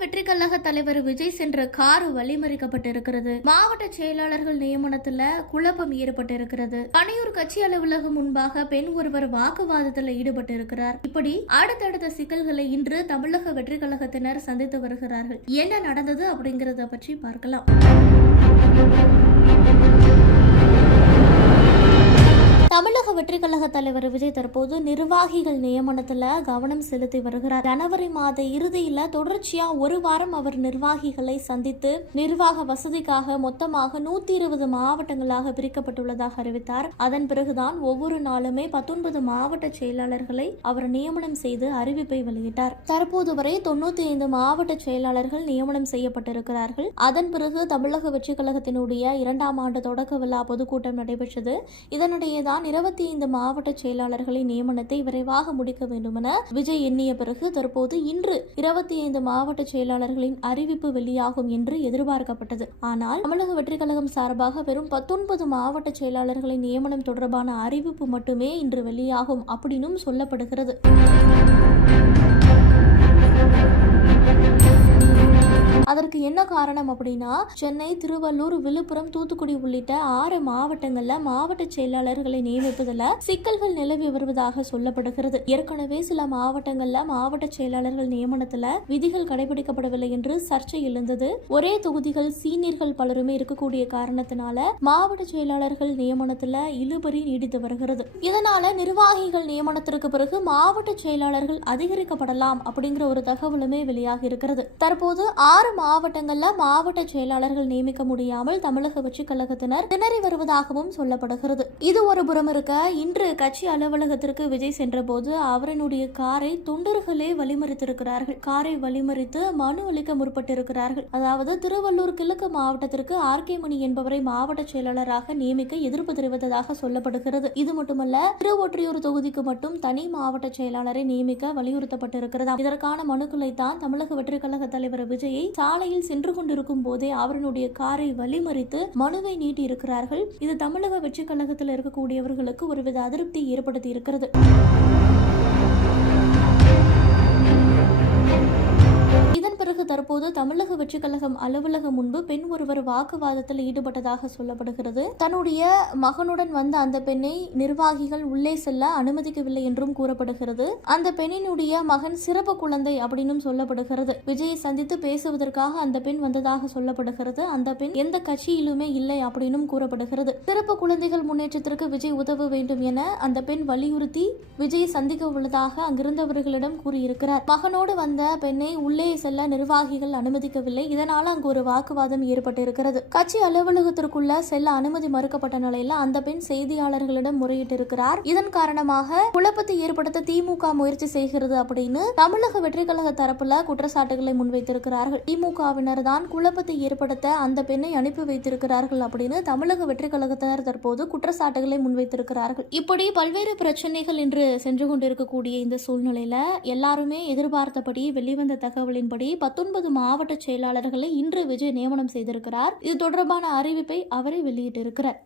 வெற்றி கழக தலைவர் விஜய் சென்ற கார் வழிமறிக்கப்பட்டிருக்கிறது. மாவட்ட செயலாளர்கள் நியமனத்துல குழப்பம் ஏற்பட்டிருக்கிறது. பனையூர் கட்சி அலுவலகம் முன்பாக பெண் ஒருவர் வாக்குவாதத்தில் ஈடுபட்டு இருக்கிறார் இப்படி அடுத்தடுத்த சிக்கல்களை இன்று தமிழக வெற்றி கழகத்தினர் சந்தித்து வருகிறார்கள். என்ன நடந்தது அப்படிங்கறத பற்றி பார்க்கலாம். தலைவர் விஜய் தற்போது நிர்வாகிகள் நியமனத்துல கவனம் செலுத்தி வருகிறார். ஜனவரி மாத இறுதியில தொடர்ச்சியா ஒரு வாரம் அவர் நிர்வாகிகளை சந்தித்து நிர்வாக வசதிக்காக மொத்தமாக நூத்தி இருபது மாவட்டங்களாக பிரிக்கப்பட்டுள்ளதாக அறிவித்தார். அதன் பிறகுதான் ஒவ்வொரு நாளுமே பத்தொன்பது மாவட்ட செயலாளர்களை அவர் நியமனம் செய்து அறிவிப்பை வெளியிட்டார். தற்போது வரை தொண்ணூத்தி ஐந்து மாவட்ட செயலாளர்கள் நியமனம் செய்யப்பட்டிருக்கிறார்கள். அதன் பிறகு தமிழக வெற்றி கழகத்தினுடைய இரண்டாம் ஆண்டு தொடக்க விழா பொதுக்கூட்டம் நடைபெற்றது. இதனிடையே தான் இருபத்தி ஐந்து மாவட்ட செயலாளர்களின் நியமனத்தை விரைவாக முடிக்க வேண்டுமென விஜய் எண்ணிய பிறகு தற்போது இன்று இருபத்தி ஐந்து மாவட்ட செயலாளர்களின் அறிவிப்பு வெளியாகும் என்று எதிர்பார்க்கப்பட்டது. ஆனால் தமிழக வெற்றிக் கழகம் சார்பாக வெறும் பத்தொன்பது மாவட்ட செயலாளர்களின் நியமனம் தொடர்பான அறிவிப்பு மட்டுமே இன்று வெளியாகும் அப்படின்னும் சொல்லப்படுகிறது. அதற்கு என்ன காரணம் அப்படின்னா சென்னை திருவள்ளூர் விழுப்புரம் தூத்துக்குடி உள்ளிட்ட ஆறு மாவட்டங்கள்ல மாவட்ட செயலாளர்களை நியமிப்பதில் சிக்கல்கள் நிலவி வருவதாக சொல்லப்படுகிறது. ஏற்கனவே சில மாவட்டங்கள்ல மாவட்ட செயலாளர்கள் நியமனத்துல விதிகள் கடைபிடிக்கப்படவில்லை என்று சர்ச்சை எழுந்தது. ஒரே தொகுதிகள் சீனியர்கள் பலருமே இருக்கக்கூடிய காரணத்தினால மாவட்ட செயலாளர்கள் நியமனத்துல இழுபறி நீடித்து வருகிறது. இதனால நிர்வாகிகள் நியமனத்திற்கு பிறகு மாவட்ட செயலாளர்கள் அதிகரிக்கப்படலாம் அப்படிங்கிற ஒரு தகவலுமே வெளியாகி இருக்கிறது. தற்போது ஆறு மாவட்ட மாவட்டங்கள்ல மாவட்ட செயலாளர்கள் நியமிக்க முடியாமல் தமிழக கட்சி கழகத்தினர் திணறி வருவதாகவும் சொல்லப்படுகிறது. இது ஒரு புறம் இருக்க இன்று கட்சி அலுவலகத்திற்கு விஜய் சென்றபோது அவரினுடைய காரை தொண்டர்களே வழிமறித்திருக்கிறார்கள். காரை வழிமறித்து மனு அளிக்க முற்பட்டிருக்கிறார்கள். அதாவது திருவள்ளூர் கிழக்கு மாவட்டத்திற்கு ஆர். கே. மணி என்பவரை மாவட்ட செயலாளராக நியமிக்க எதிர்ப்பு தெரிவித்ததாக சொல்லப்படுகிறது. இது மட்டுமல்ல திருவொற்றியூர் தொகுதிக்கு மட்டும் தனி மாவட்ட செயலாளரை நியமிக்க வலியுறுத்தப்பட்டிருக்கிறது இதற்கான மனுக்களை தான் தமிழக வெற்றி கழக தலைவர் விஜயை சாலையில் சென்று கொண்டிருக்கும் போதே அவருடைய காரை வழிமறித்து மனுவை நீட்டி இருக்கிறார்கள். இது தமிழக வெற்றி கழகத்தில் இருக்கக்கூடியவர்களுக்கு ஒருவித அதிருப்தி ஏற்படுத்தி இருக்கிறது. இதன் பிறகு தற்போது தமிழக வெற்றிக் கழகம் அலுவலகம் முன்பு பெண் ஒருவர் வாக்குவாதத்தில் ஈடுபட்டதாக சொல்லப்படுகிறது. தன்னுடைய மகனுடன் வந்த அந்த பெண்ணை நிர்வாகிகள் உள்ளே செல்ல அனுமதிக்கவில்லை என்றும் கூறப்படுகிறது. அந்த பெண்ணினுடைய மகன் சிறப்பு குழந்தை அப்படின்னும் சொல்லப்படுகிறது. விஜயை சந்தித்து பேசுவதற்காக அந்த பெண் வந்ததாக சொல்லப்படுகிறது. அந்த பெண் எந்த கட்சியிலுமே இல்லை அப்படின்னும் கூறப்படுகிறது. சிறப்பு குழந்தைகள் முன்னேற்றத்திற்கு விஜய் உதவ வேண்டும் என அந்த பெண் வலியுறுத்தி விஜயை சந்திக்க உள்ளதாக அங்கிருந்தவர்களிடம் கூறியிருக்கிறார். மகனோடு வந்த பெண்ணை உள்ளே செல்ல நிர்வாகிகள் அனுமதிக்கவில்லை. இதனால் அங்கு ஒரு வாக்குவாதம் ஏற்பட்டிருக்கிறது. கட்சி அலுவலகத்திற்குள்ள செல்ல அனுமதி மறுக்கப்பட்ட நிலையில் அந்த பெண் செய்தியாளர்களிடம் முறையிட்டிருக்கிறார். இதன் காரணமாக குழப்பத்தை ஏற்படுத்த திமுக முயற்சி செய்கிறது அப்படின்னு தமிழக வெற்றி கழக தரப்புல குற்றச்சாட்டுகளை முன்வைத்திருக்கிறார்கள். திமுகவினர் தான் குழப்பத்தை ஏற்படுத்த அந்த பெண்ணை அனுப்பி வைத்திருக்கிறார்கள் அப்படின்னு தமிழக வெற்றி கழகத்தினர் தற்போது குற்றச்சாட்டுகளை முன்வைத்திருக்கிறார்கள். இப்படி பல்வேறு பிரச்சனைகள் இன்று சென்று கொண்டிருக்கக்கூடிய இந்த சூழ்நிலையில எல்லாருமே எதிர்பார்த்தபடி வெளிவந்த தகவலின்படி பத்து பத்தொன்பது மாவட்ட செயலாளர்களை இன்று விஜய் நியமனம் செய்திருக்கிறார். இது தொடர்பான அறிவிப்பை அவரே வெளியிட்டிருக்கிறார்.